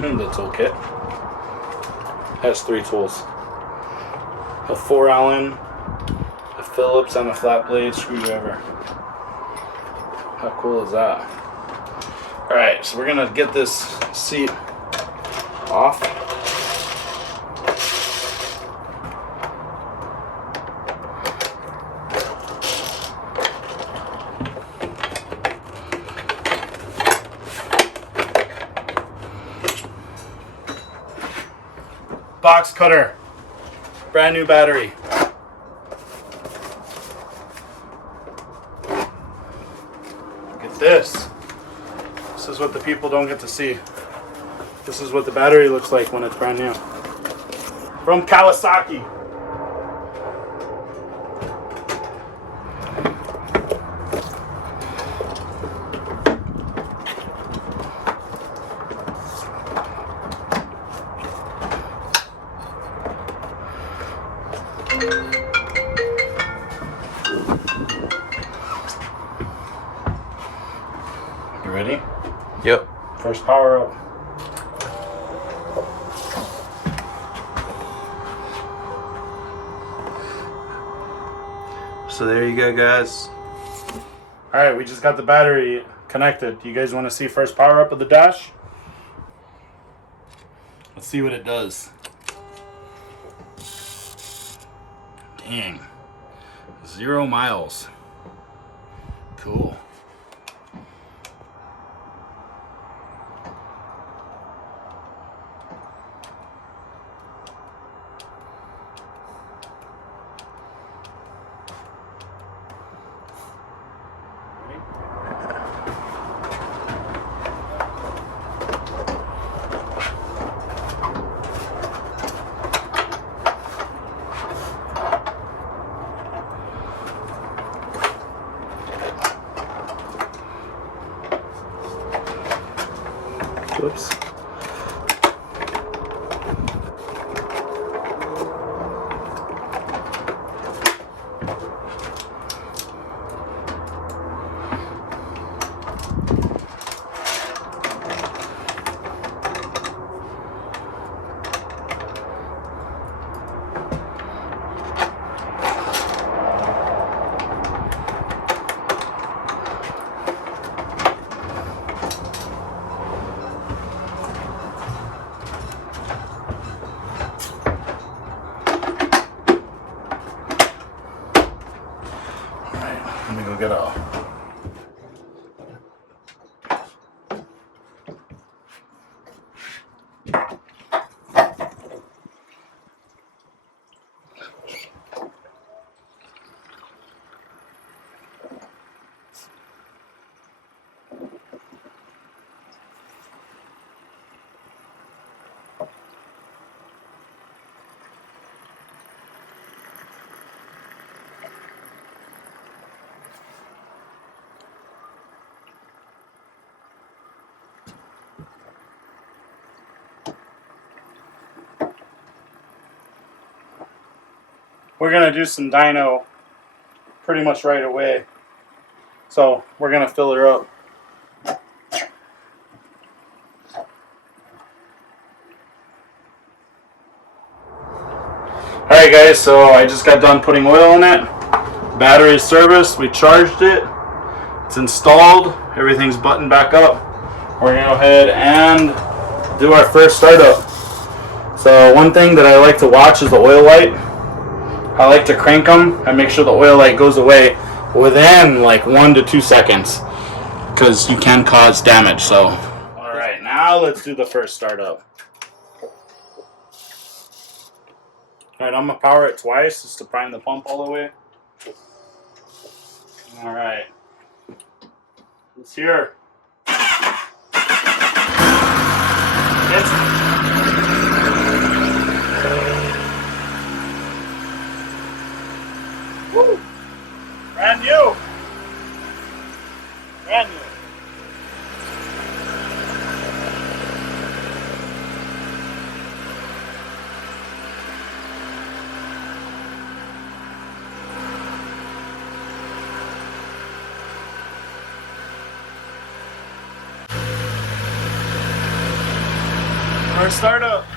the toolkit. Has 3 tools. A 4 Allen, a Phillips, and a flat blade screwdriver. How cool is that? Alright, so we're gonna get this seat off. Box cutter, brand new battery. Look at this. This is what the people don't get to see. This is what the battery looks like when it's brand new. From Kawasaki. You ready? Yep. First power up. So there you go, guys. Alright, we just got the battery connected. You guys want to see first power up of the dash? Let's see what it does. Dang. 0 miles. Cool. Whoops. Let me go get a... We're going to do some dyno pretty much right away. So we're going to fill her up. Alright guys, so I just got done putting oil in it. Battery is serviced. We charged it. It's installed. Everything's buttoned back up. We're going to go ahead and do our first startup. So one thing that I like to watch is the oil light. I like to crank them and make sure the oil light goes away within like 1 to 2 seconds, because you can cause damage. So, all right, now let's do the first startup. All right, I'm gonna power it twice just to prime the pump all the way. All right, let's hear. Woo! Brand new! Brand new. Start startup.